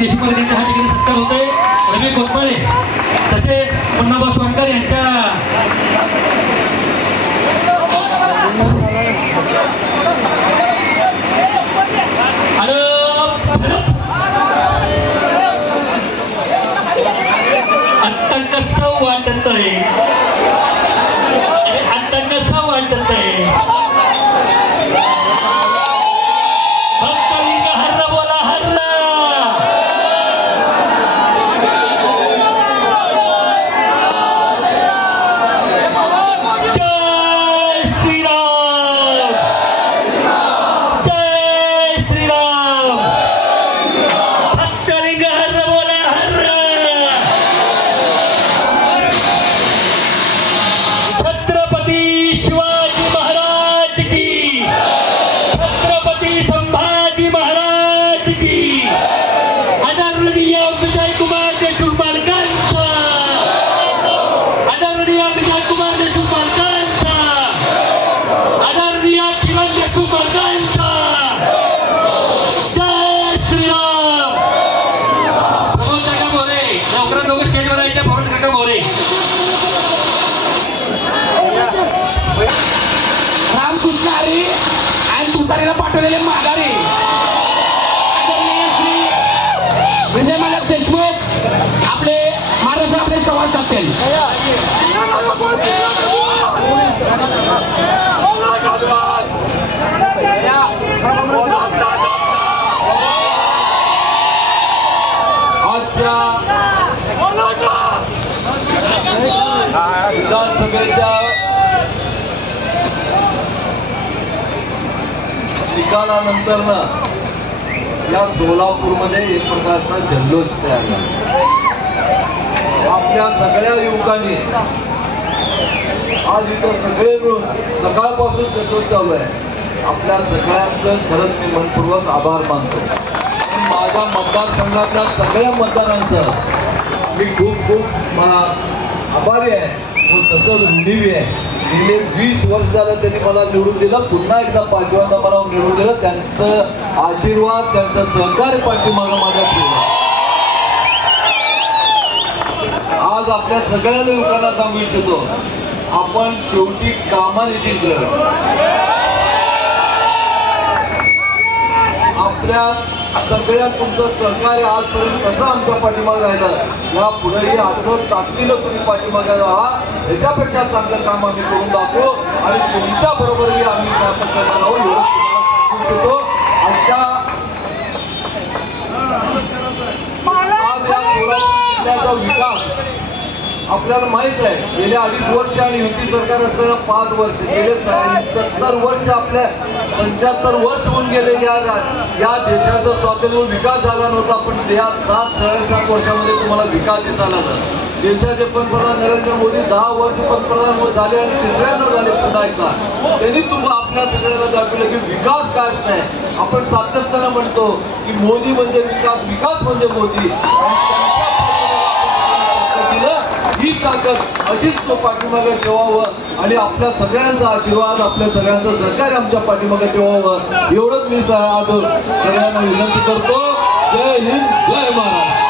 देशमुख यांच्या हा ठिकाणी सत्कार होतोय. रमेश गोपाळे तसेच मुन्नाबा सोनकर यांच्या आता कसं वाटत आहे, आता कसं वाटत आहे. भक्तलिंग हर्र बोला हर्र. जय श्रीराम, जय श्रीराम. भक्तलिंग हर्र बोला हर्र. छत्रपती शिवाजी महाराज की, छत्रपती संभाजी महाराज की. आदरणीय विजय कुमार देशमुख मालकांचा, आदरणीय विजय कुमार देशमुख मालकांचा, आदरणीय किरण देशमुख मालकांचा. जय श्रीराम. प्रमोद काका मोरे लवकरात लवकर स्टेजवर यायचे. प्रमोद काका मोरे. रामकृष्ण हरी आणि तुतारीला पाठवलेले माघारी श्री विजय मालक देशमुख आपले महाराष्ट्र आपले संवाद साधतील. आजच्या विधानसभेच्या निकालानंतर ना या सोलापूरमध्ये एक प्रकारचा जल्लोष तयार झाला. आपल्या सगळ्या युवकांनी आज इथं सगळे मिळून सकाळपासून जल्लोष चालू आहे. आपल्या सगळ्यांचं खरंच मी मनपूर्वक आभार मानतो. माझ्या मतदारसंघातल्या सगळ्या मतदारांचं मी खूप खूप आभारी आहे. तसंच ऋणी आहे. गेले 20 वर्ष झालं त्यांनी मला निवडून दिलं. पुन्हा एकदा पाचव्यांदा मला निवडून दिलं. त्यांचं आशीर्वाद, त्यांचं सहकार्य पाठीमागं माझ्या ठेवलं. आज आपल्या सगळ्या लोकांना सांगू इच्छितो, आपण शेवटी कामाने जिंकलं. आपल्या सगळ्या तुमचं सहकार्य आजपर्यंत कसं आमच्या पाठीमागे राहिलं, या पुढेही असं ताकदीनं तुम्ही पाठीमागे राहा. याच्यापेक्षा चांगलं काम आम्ही करून दाखवू आणि तुमच्या बरोबरही आम्ही शासन करणार आहोत. एवढं तुम्हाला सांगू इच्छितो. आजच्या आज या जिल्ह्याचा विकास आपल्याला माहित आहे. गेले 2.5 वर्ष आणि युती सरकार असताना 5 वर्ष, गेले 70 वर्ष, आपल्या 75 वर्ष होऊन गेले. या देशाचा स्वातंत्र्य विकास झाला नव्हता. पण या 7-7.5 वर्षामध्ये तुम्हाला विकास दिसायला लागला. देशाचे पंतप्रधान नरेंद्र मोदी 10 वर्ष पंतप्रधान झाले आणि तिसऱ्यांदा झाले पुन्हा एकदा. त्यांनी तुम्हाला आपल्या सगळ्यांना दाखवलं की विकास काय नाही. आपण सातत्यानं म्हणतो की मोदी म्हणजे विकास, विकास म्हणजे मोदी. ही ताकद अशीच तो पाठीमागे ठेवावं आणि आपल्या सगळ्यांचा आशीर्वाद, आपल्या सगळ्यांचं सहकार्य आमच्या पाठीमागे ठेवावं. एवढंच मी आज सगळ्यांना विनंती करतो. जय हिंद, जय महाराष्ट्र.